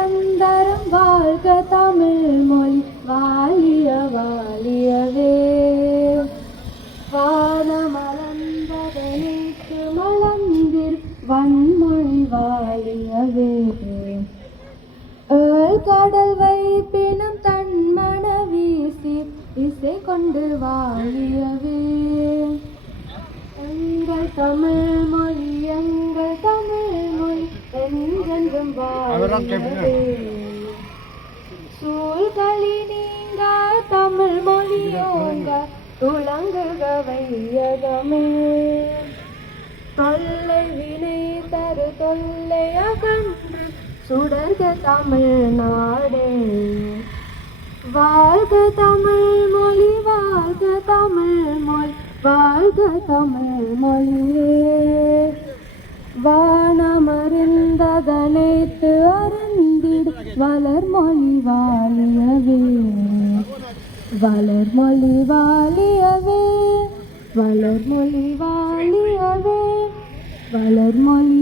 நிரந்தரம் வாழ்க தமிழ் மொழி வாழிய வாழியவே. வானமலர்ந்ததனைத்து மலர்ந்திர் வன்மொழி வாழியவே. கடல் வைப்பினும் தன்மன வீசி இசை கொண்டு வாழியவே. எங்கள் தமிழ் மொழி எங்கள் தமிழ் மொழி என்றென்றும் வாழியவே. சூழ்களி நீங்க தமிழ் மொழி ஓங்க துளங்குக வையகமே. தொல்லை வினை தரு தொல்லை அகன்று சுடர்க தமிழ்நாடே. வாழ்க தமிழ் மொழி வாழ்க தமிழ் மொழி வாழ்க தமிழ் மொழியே. வானமறிந்ததனைத்து அறிந்திடு வளர்மொழி வாழியவே. வளர்மொழி வாழியவே. வளர்மொழி வாழியவே. வளர்மொழி